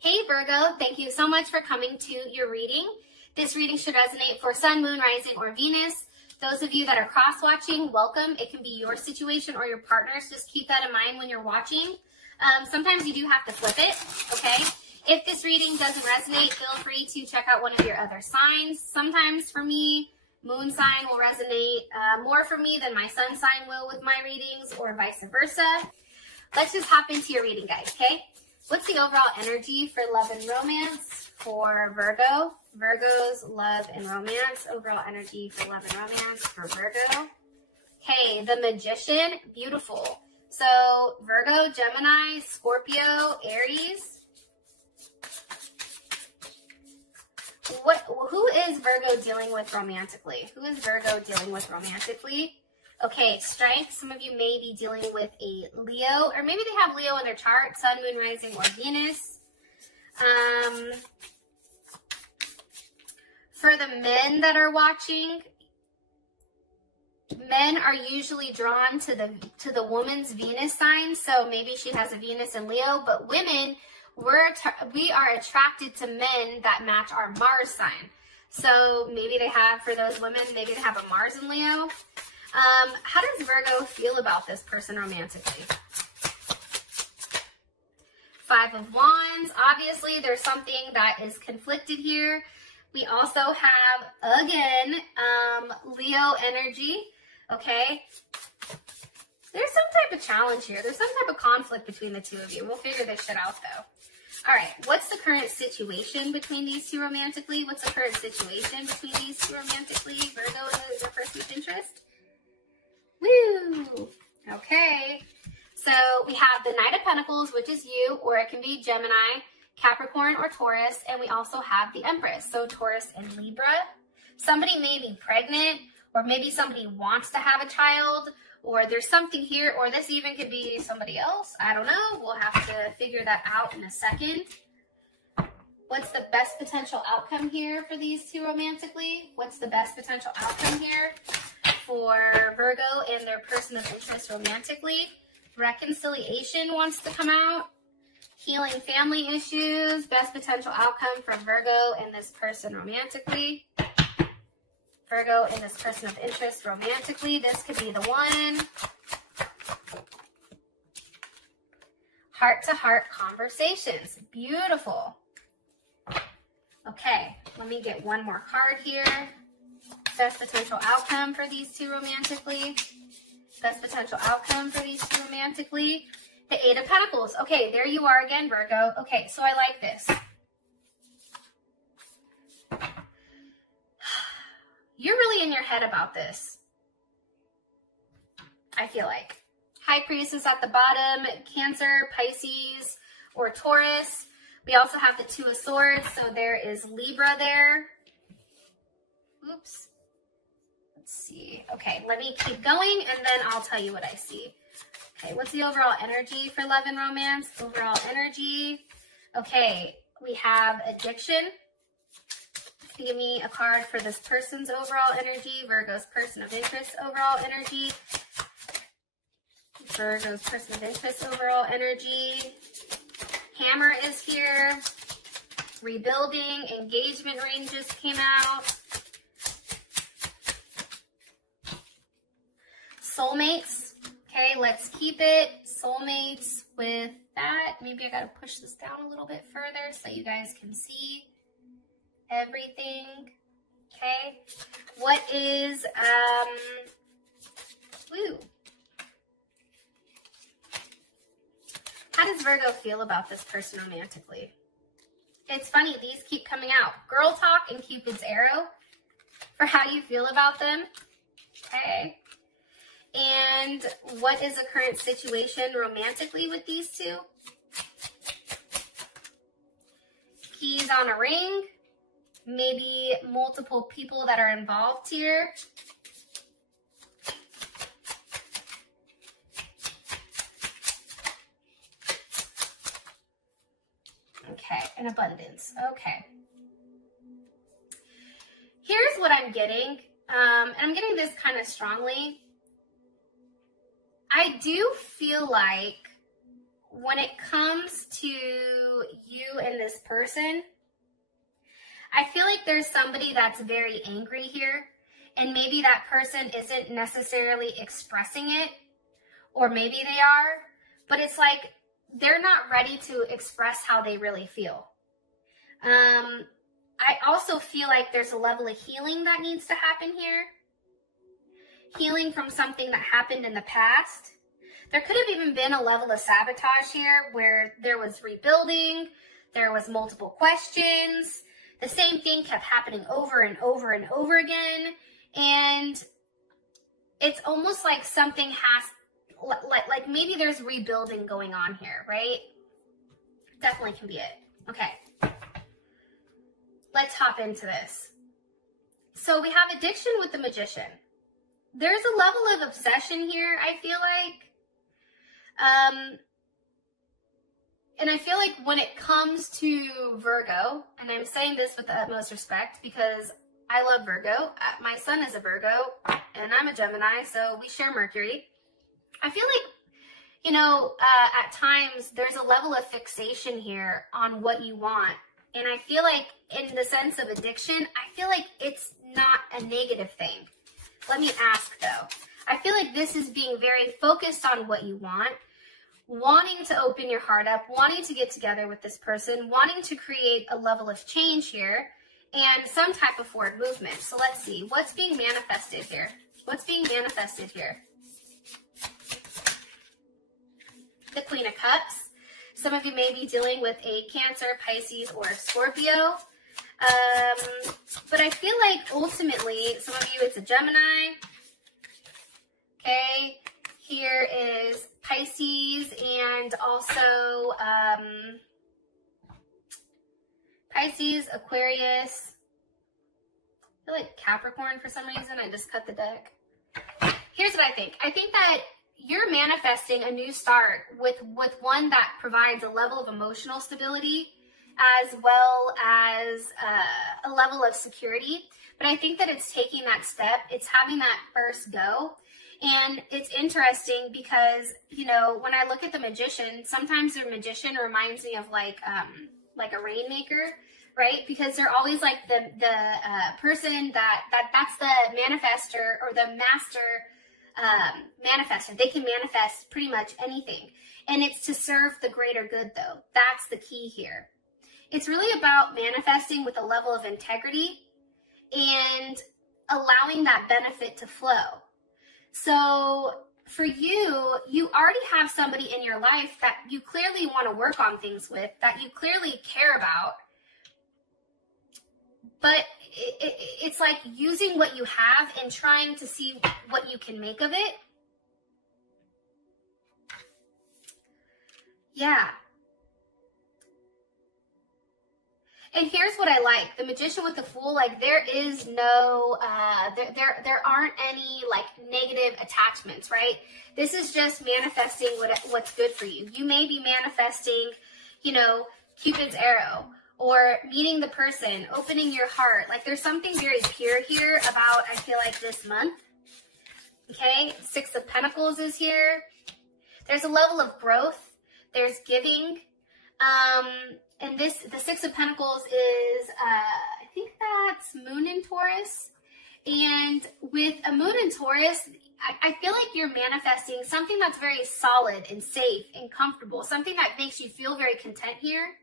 Hey Virgo, thank you so much for coming to your reading. This reading should resonate for Sun, Moon, Rising, or Venus. Those of you that are cross-watching, welcome. It can be your situation or your partner's. Just keep that in mind when you're watching. Sometimes you do have to flip it, okay? If this reading doesn't resonate, feel free to check out one of your other signs. Sometimes for me, Moon sign will resonate more for me than my Sun sign will with my readings, or vice versa. Let's just hop into your reading, guys, okay? What's the overall energy for love and romance for Virgo? Virgo's love and romance. Overall energy for love and romance for Virgo. Okay, the Magician. Beautiful. So Virgo, Gemini, Scorpio, Aries. Who is Virgo dealing with romantically? Who is Virgo dealing with romantically? Okay, strength. Some of you may be dealing with a Leo, or maybe they have Leo in their chart, Sun, Moon, Rising, or Venus. For the men that are watching, men are usually drawn to the woman's Venus sign, so maybe she has a Venus in Leo, but women, we are attracted to men that match our Mars sign. So maybe they have, for those women, maybe they have a Mars in Leo. How does Virgo feel about this person romantically? Five of Wands. Obviously, there's something that is conflicted here. We also have, again, Leo energy, okay? There's some type of challenge here. There's some type of conflict between the two of you. We'll figure this shit out, though. All right, what's the current situation between these two romantically? What's the current situation between these two romantically? Virgo and your person of interest? Woo! Okay, so we have the Knight of Pentacles, which is you, or it can be Gemini, Capricorn, or Taurus, and we also have the Empress, so Taurus and Libra. Somebody may be pregnant, or maybe somebody wants to have a child, or there's something here, or this even could be somebody else. I don't know. We'll have to figure that out in a second. What's the best potential outcome here for these two romantically? What's the best potential outcome here for Virgo and their person of interest romantically? Reconciliation wants to come out. Healing family issues. Best potential outcome for Virgo and this person romantically. Virgo and this person of interest romantically. This could be the one. Heart-to-heart conversations. Beautiful. Okay, let me get one more card here. Best potential outcome for these two romantically. Best potential outcome for these two romantically. The Eight of Pentacles. Okay, there you are again, Virgo. Okay, so I like this. You're really in your head about this, I feel like. High Priestess at the bottom, Cancer, Pisces, or Taurus. We also have the Two of Swords, so there is Libra there. Oops. Let's see. Okay, let me keep going, and then I'll tell you what I see. Okay, what's the overall energy for love and romance? Overall energy. Okay, we have addiction. Give me a card for this person's overall energy. Virgo's person of interest overall energy. Virgo's person of interest overall energy. Hammer is here. Rebuilding. Engagement ring just came out. Soulmates. Okay, let's keep it. Soulmates with that. Maybe I gotta push this down a little bit further so you guys can see everything. Okay, what is how does Virgo feel about this person romantically? It's funny, these keep coming out. Girl talk and Cupid's arrow for how you feel about them. Okay, and what is the current situation romantically with these two? Keys on a ring. Maybe multiple people that are involved here. Okay, an abundance. Okay. Here's what I'm getting. And I'm getting this kind of strongly. I do feel like when it comes to you in this person, I feel like there's somebody that's very angry here, and maybe that person isn't necessarily expressing it, or maybe they are, but it's like they're not ready to express how they really feel. I also feel like there's a level of healing that needs to happen here. Healing from something that happened in the past. There could have even been a level of sabotage here where there was rebuilding, there was multiple questions, the same thing kept happening over and over and over again, and it's almost like something has, like maybe there's rebuilding going on here, right? Definitely can be it. Okay. Let's hop into this. So we have addiction with the Magician. There's a level of obsession here, I feel like. And I feel like when it comes to Virgo, and I'm saying this with the utmost respect because I love Virgo. My son is a Virgo, and I'm a Gemini, so we share Mercury. I feel like, you know, at times there's a level of fixation here on what you want. And I feel like in the sense of addiction, I feel like it's not a negative thing. Let me ask though. I feel like this is being very focused on what you want, wanting to open your heart up, wanting to get together with this person, wanting to create a level of change here and some type of forward movement. So let's see, what's being manifested here? What's being manifested here? The Queen of Cups. Some of you may be dealing with a Cancer, Pisces, or Scorpio. But I feel like ultimately, some of you, it's a Gemini. Okay. Here is Pisces and also Pisces, Aquarius. I feel like Capricorn for some reason. I just cut the deck. Here's what I think. I think that you're manifesting a new start with one that provides a level of emotional stability as well as a level of security. But I think that it's taking that step. It's having that first go. And it's interesting because, you know, when I look at the Magician, sometimes the Magician reminds me of like a rainmaker, right? Because they're always like the person that's the manifester or the master manifester. They can manifest pretty much anything. And it's to serve the greater good though. That's the key here. It's really about manifesting with a level of integrity and allowing that benefit to flow. So for you, you already have somebody in your life that you clearly want to work on things with, that you clearly care about. But it's like using what you have and trying to see what you can make of it. Yeah. And here's what I like. The Magician with the Fool, like there is no, there aren't any like negative attachments, right? This is just manifesting what's good for you. You may be manifesting, you know, Cupid's arrow, or meeting the person, opening your heart. Like there's something very pure here about, I feel like, this month. Okay, Six of Pentacles is here. There's a level of growth. There's giving. And the Six of Pentacles is, I think that's Moon in Taurus. And with a Moon in Taurus, I feel like you're manifesting something that's very solid and safe and comfortable. Something that makes you feel very content here.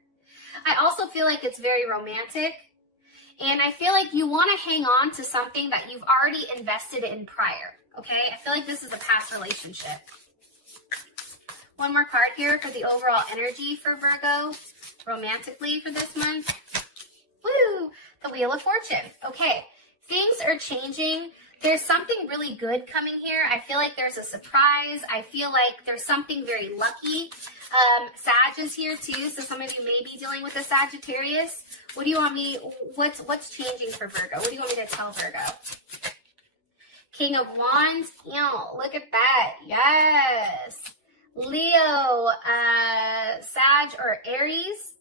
I also feel like it's very romantic. And I feel like you want to hang on to something that you've already invested in prior. Okay? I feel like this is a past relationship. One more card here for the overall energy for Virgo, romantically for this month. Woo! The Wheel of Fortune. Okay, things are changing. There's something really good coming here. I feel like there's a surprise. I feel like there's something very lucky. Sag is here too, so some of you may be dealing with a Sagittarius. What do you want me, what's changing for Virgo? What do you want me to tell Virgo? King of Wands. Ew, look at that. Yes. Leo, Sag, or Aries.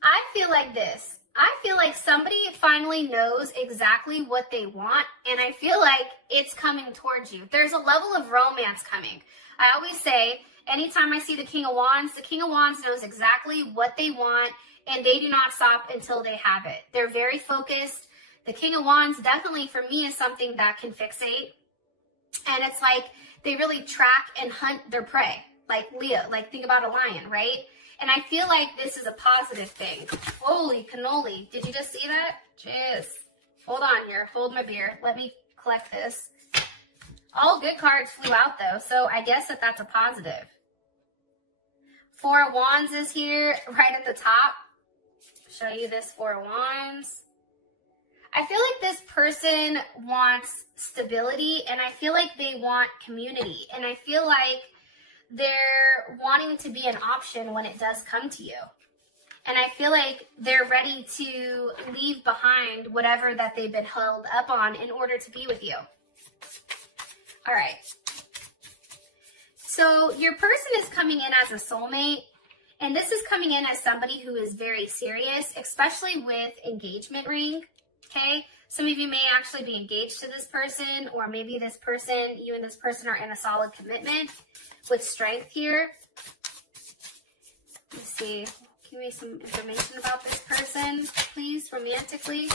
I feel like this. I feel like somebody finally knows exactly what they want, and I feel like it's coming towards you. There's a level of romance coming. I always say, Anytime I see the King of Wands knows exactly what they want, and they do not stop until they have it. They're very focused. The King of Wands definitely for me is something that can fixate. And it's like they really track and hunt their prey. Like Leo, like think about a lion, right? And I feel like this is a positive thing. Holy cannoli. Did you just see that? Jeez. Hold on here. Hold my beer. Let me collect this. All good cards flew out though, so I guess that that's a positive. Four of Wands is here right at the top. Show you this Four of Wands. I feel like this person wants stability, and I feel like they want community, and I feel like they're wanting to be an option when it does come to you. And I feel like they're ready to leave behind whatever that they've been held up on in order to be with you. All right. So your person is coming in as a soulmate, and this is coming in as somebody who is very serious, especially with engagement ring, okay? Some of you may actually be engaged to this person, or maybe this person, you and this person are in a solid commitment with strength here. Let's see. Give me some information about this person, please, romantically.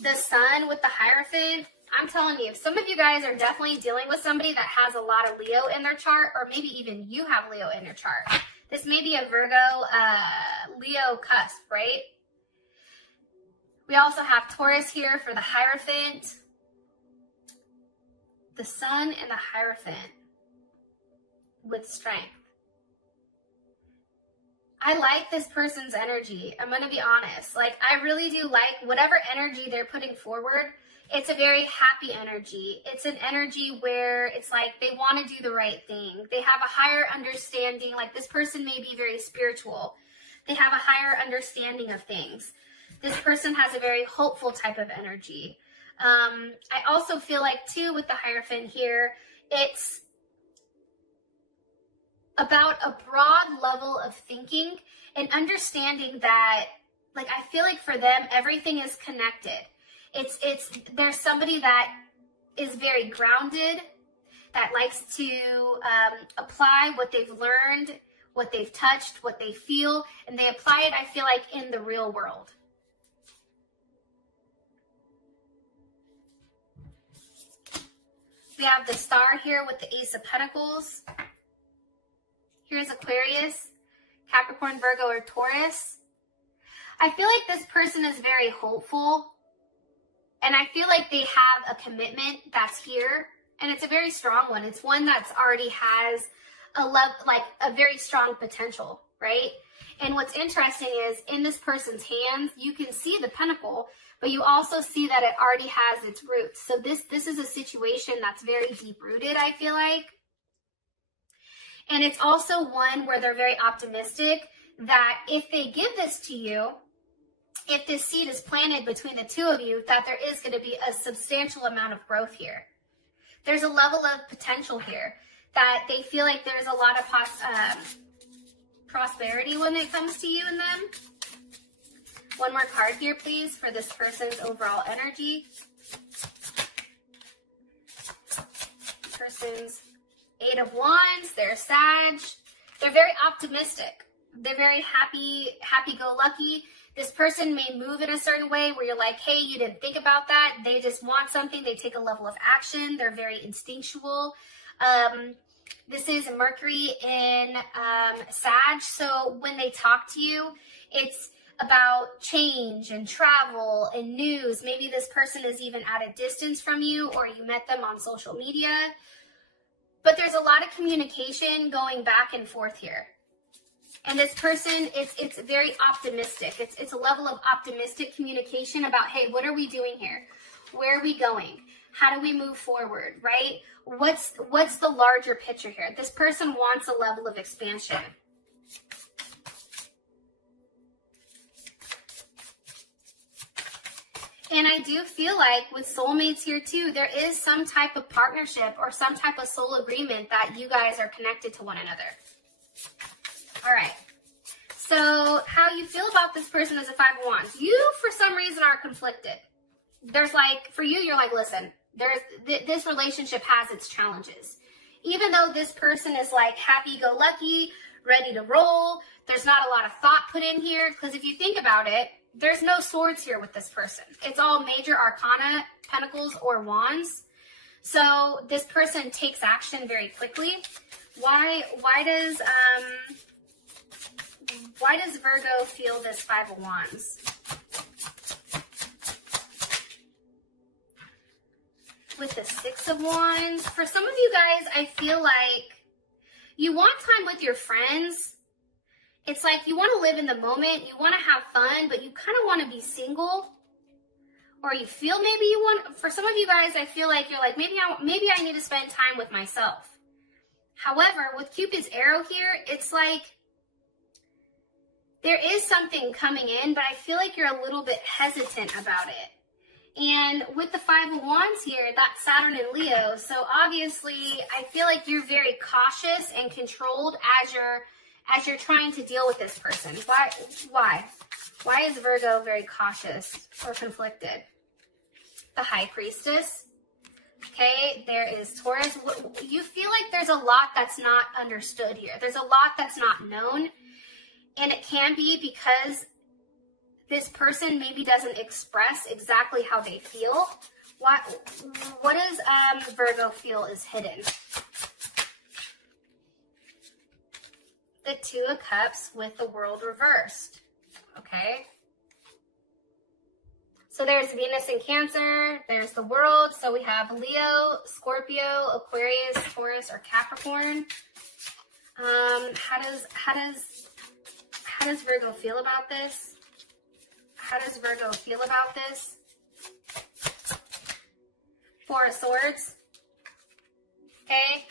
The Sun with the Hierophant. I'm telling you, some of you guys are definitely dealing with somebody that has a lot of Leo in their chart, or maybe even you have Leo in your chart. This may be a Virgo, Leo cusp, right? We also have Taurus here for the Hierophant. The Sun and the Hierophant with strength. I like this person's energy. I'm going to be honest. Like, I really do like whatever energy they're putting forward. It's a very happy energy. It's an energy where it's like they want to do the right thing. They have a higher understanding. Like, this person may be very spiritual. They have a higher understanding of things. This person has a very hopeful type of energy. I also feel like, too, with the Hierophant here, it's about a broad level of thinking and understanding that, like, I feel like for them, everything is connected. There's somebody that is very grounded, that likes to apply what they've learned, what they've touched, what they feel, and they apply it, I feel like, in the real world. We have the Star here with the Ace of Pentacles. Here's Aquarius, Capricorn, Virgo, or Taurus. I feel like this person is very hopeful, and I feel like they have a commitment that's here, and it's a very strong one. It's one that's already has a very strong potential, right? And what's interesting is in this person's hands, you can see the pentacle, but you also see that it already has its roots. So this is a situation that's very deep-rooted, I feel like. And it's also one where they're very optimistic that if they give this to you, if this seed is planted between the two of you, that there is going to be a substantial amount of growth here. There's a level of potential here that they feel like there's a lot of prosperity when it comes to you and them. One more card here, please, for this person's overall energy. Person's Eight of Wands, they're Sag. They're very optimistic. They're very happy-go-lucky. This person may move in a certain way where you're like, hey, you didn't think about that. They just want something. They take a level of action. They're very instinctual. This is Mercury in Sag. So when they talk to you, it's about change and travel and news. Maybe this person is even at a distance from you, or you met them on social media. But there's a lot of communication going back and forth here. And this person, it's very optimistic. It's a level of optimistic communication about, hey, what are we doing here? Where are we going? How do we move forward, right? What's the larger picture here? This person wants a level of expansion. And I do feel like with soulmates here too, there is some type of partnership or some type of soul agreement that you guys are connected to one another. All right. So how you feel about this person is a Five of Wands. You, for some reason, are conflicted. There's like, for you, you're like, listen, this relationship has its challenges. Even though this person is like happy-go-lucky, ready to roll, there's not a lot of thought put in here, because if you think about it, there's no swords here with this person. It's all major arcana, pentacles, or wands. So this person takes action very quickly. Why does Virgo feel this Five of Wands? With the Six of Wands, for some of you guys, I feel like you want time with your friends. It's like you want to live in the moment, you want to have fun, but you kind of want to be single. Or you feel maybe you want, for some of you guys, I feel like you're like, maybe I need to spend time with myself. However, with Cupid's arrow here, it's like there is something coming in, but I feel like you're a little bit hesitant about it. And with the Five of Wands here, that's Saturn and Leo. So obviously, I feel like you're very cautious and controlled as you're trying to deal with this person. Why? Why is Virgo very cautious or conflicted? The High Priestess. Okay, there is Taurus. You feel like there's a lot that's not understood here. There's a lot that's not known. And it can be because this person maybe doesn't express exactly how they feel. What does Virgo feel is hidden? The Two of Cups with the World reversed. Okay. So there's Venus in Cancer. There's the World. So we have Leo, Scorpio, Aquarius, Taurus, or Capricorn. How does Virgo feel about this? How does Virgo feel about this? Four of Swords. Okay.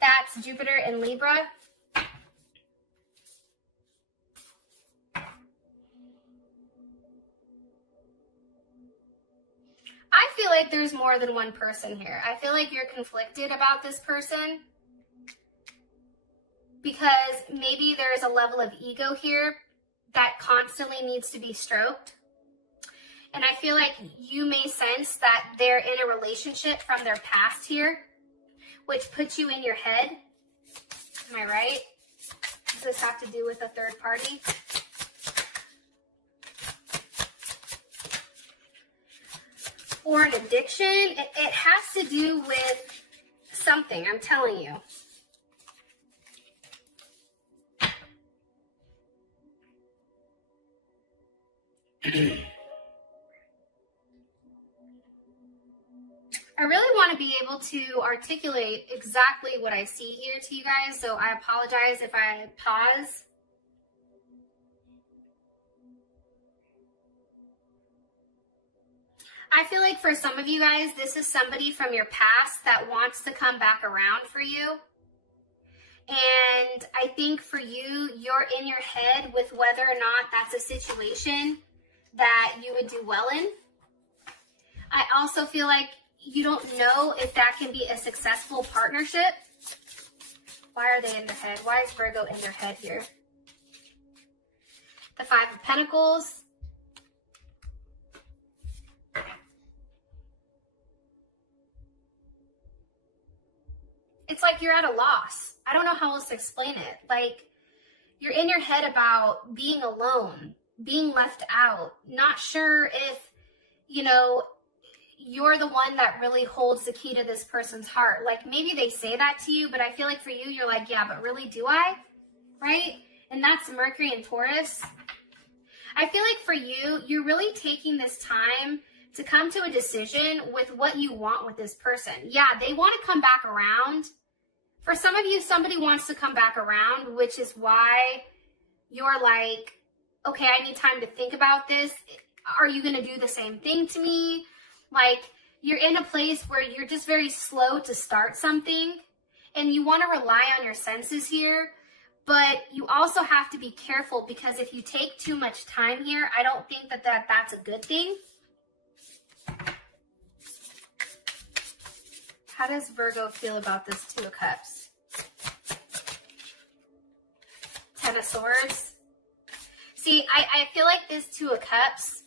That's Jupiter in Libra. I feel like there's more than one person here. I feel like you're conflicted about this person because maybe there's a level of ego here that constantly needs to be stroked. And I feel like you may sense that they're in a relationship from their past here, which puts you in your head. Am I right? Does this have to do with a third party? Or an addiction? It has to do with something, I'm telling you. I really want to be able to articulate exactly what I see here to you guys, so I apologize if I pause. I feel like for some of you guys, this is somebody from your past that wants to come back around for you. And I think for you, you're in your head with whether or not that's a situation that you would do well in. I also feel like you don't know if that can be a successful partnership. Why are they in their head? Why is Virgo in their head here? The Five of Pentacles. It's like you're at a loss. I don't know how else to explain it. Like, you're in your head about being alone, being left out, not sure if, you know, you're the one that really holds the key to this person's heart. Like, maybe they say that to you, but I feel like for you, you're like, yeah, but really, do I? Right? And that's Mercury and Taurus. I feel like for you, you're really taking this time to come to a decision with what you want with this person. Yeah, they want to come back around. For some of you, somebody wants to come back around, which is why you're like, okay, I need time to think about this. Are you going to do the same thing to me? Like, you're in a place where you're just very slow to start something, and you want to rely on your senses here, but you also have to be careful, because if you take too much time here, I don't think that that's a good thing. How does Virgo feel about this Two of Cups? Ten of Swords. See, I feel like this Two of Cups,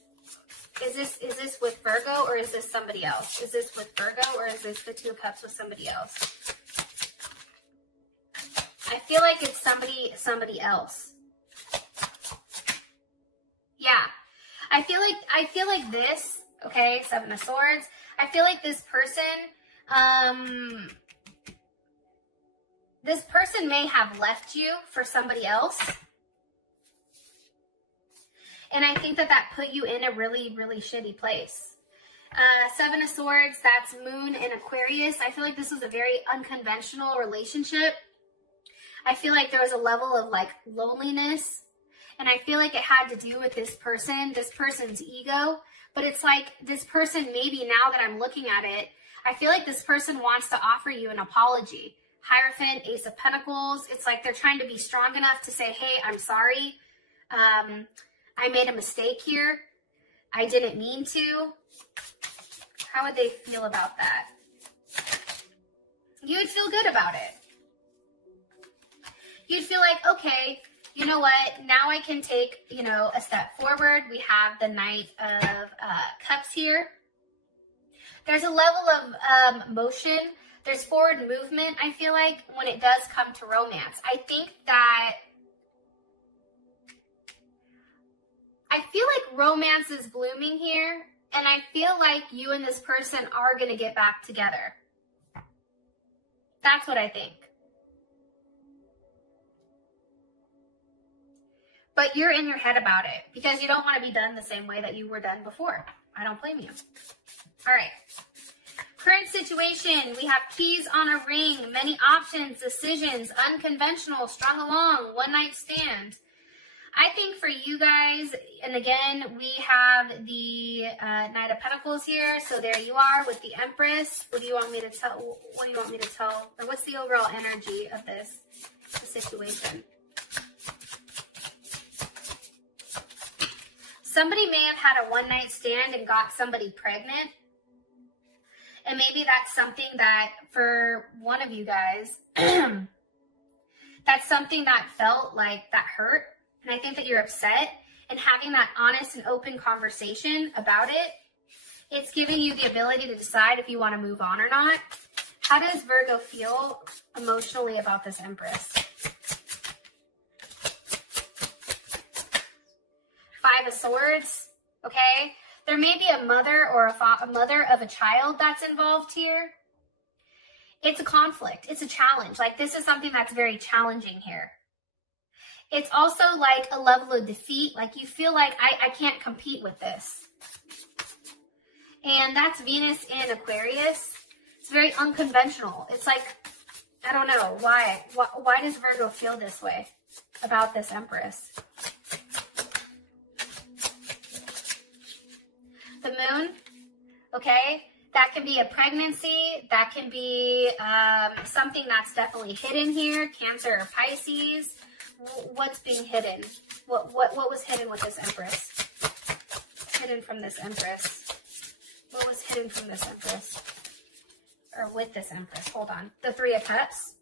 is this with Virgo or is this somebody else? Is this with Virgo or is this the Two of Cups with somebody else? I feel like it's somebody else. Yeah. I feel like this, okay, Seven of Swords. I feel like this person may have left you for somebody else. And I think that that put you in a really, really shitty place. Seven of Swords, that's Moon in Aquarius. I feel like this was a very unconventional relationship. I feel like there was a level of like loneliness. And I feel like it had to do with this person's ego. But it's like this person, maybe now that I'm looking at it, I feel like this person wants to offer you an apology. Hierophant, Ace of Pentacles. It's like they're trying to be strong enough to say, hey, I'm sorry. I made a mistake here. I didn't mean to. How would they feel about that? You would feel good about it. You'd feel like, okay, you know what? Now I can take, you know, a step forward. We have the Knight of Cups here. There's a level of motion. There's forward movement, I feel like, when it does come to romance. I feel like romance is blooming here, and I feel like you and this person are going to get back together. That's what I think. But you're in your head about it because you don't want to be done the same way that you were done before. I don't blame you. All right. Current situation, we have keys on a ring, many options, decisions, unconventional, strung along, one night stand. I think for you guys, and again, we have the Knight of Pentacles here. So there you are with the Empress. What do you want me to tell? What do you want me to tell? Or what's the overall energy of this situation? Somebody may have had a one night stand and got somebody pregnant. And maybe that's something that for one of you guys, that's something that felt like that hurt. And I think that you're upset, and having that honest and open conversation about it, it's giving you the ability to decide if you want to move on or not. How does Virgo feel emotionally about this Empress? Five of Swords, okay? There may be a mother or a mother of a child that's involved here. It's a conflict. It's a challenge. Like, this is something that's very challenging here. It's also like a level of defeat. Like, you feel like, I can't compete with this. And that's Venus in Aquarius. It's very unconventional. It's like, I don't know. Why? Why does Virgo feel this way about this Empress? The Moon, okay? That can be a pregnancy. That can be something that's definitely hidden here. Cancer or Pisces. What's being hidden? What was hidden with this Empress? Hidden from this Empress. What was hidden from this Empress? Or with this Empress? Hold on. The Three of Cups.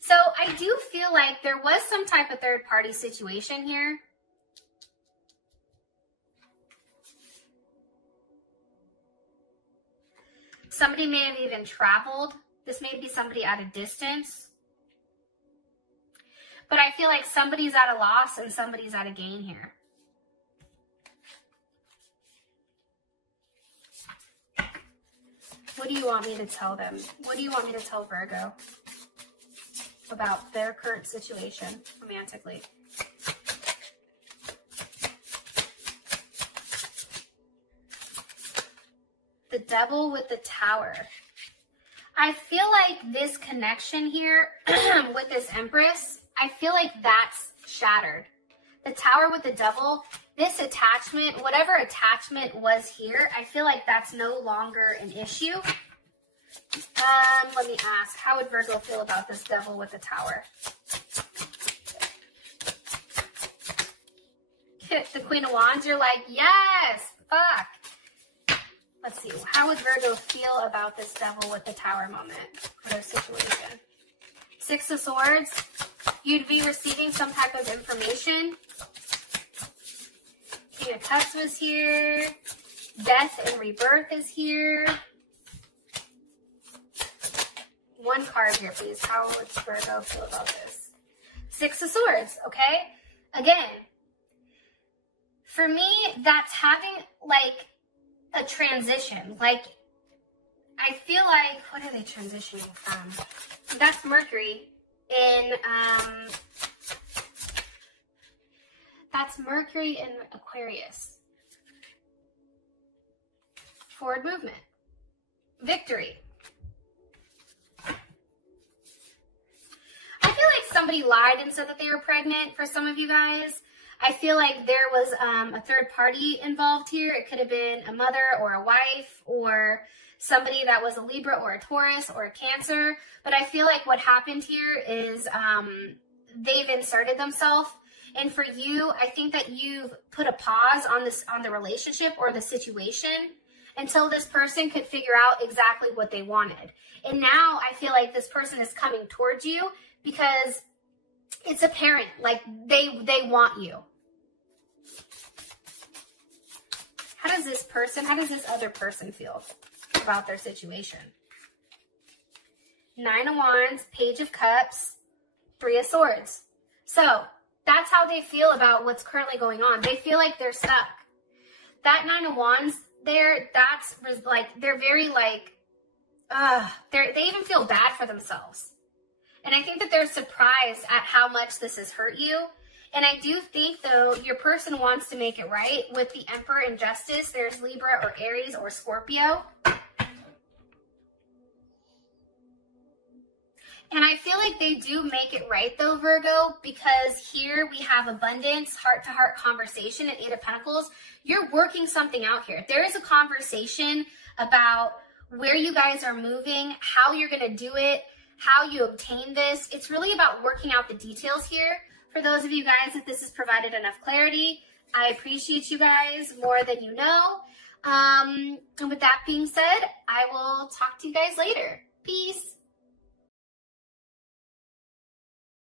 So I do feel like there was some type of third party situation here. Somebody may have even traveled. This may be somebody at a distance. But I feel like somebody's at a loss and somebody's at a gain here. What do you want me to tell them? What do you want me to tell Virgo about their current situation romantically? The Devil with the Tower. I feel like this connection here with this Empress, I feel like that's shattered. The Tower with the Devil, this attachment, whatever attachment was here, I feel like that's no longer an issue. Let me ask, how would Virgo feel about this Devil with the Tower? The Queen of Wands, you're like, yes, fuck. Let's see, how would Virgo feel about this Devil with the Tower moment for their situation? Six of Swords, you'd be receiving some type of information. King of Cups was here. Death and rebirth is here. One card here, please. How would Virgo feel about this? Six of Swords, okay? Again, for me, that's having like a transition. Like, I feel like, what are they transitioning from? That's Mercury in, that's Mercury in Aquarius. Forward movement. Victory. I feel like somebody lied and said that they were pregnant for some of you guys. I feel like there was a third party involved here. It could have been a mother or a wife or somebody that was a Libra or a Taurus or a Cancer. But I feel like what happened here is they've inserted themselves. And for you, I think that you've put a pause on the relationship or the situation until this person could figure out exactly what they wanted. And now I feel like this person is coming towards you because it's apparent, like they want you. How does this other person feel about their situation? Nine of Wands, Page of Cups, Three of Swords. So that's how they feel about what's currently going on. They feel like they're stuck. That Nine of Wands there, that's like, they're very like, they even feel bad for themselves. And I think that they're surprised at how much this has hurt you. And I do think, though, your person wants to make it right. With the Emperor and Justice, there's Libra or Aries or Scorpio. And I feel like they do make it right, though, Virgo, because here we have abundance, heart-to-heart conversation at Eight of Pentacles. You're working something out here. There is a conversation about where you guys are moving, how you're going to do it, how you obtain this. It's really about working out the details here. For those of you guys, if this has provided enough clarity, I appreciate you guys more than you know. And with that being said, I will talk to you guys later. Peace.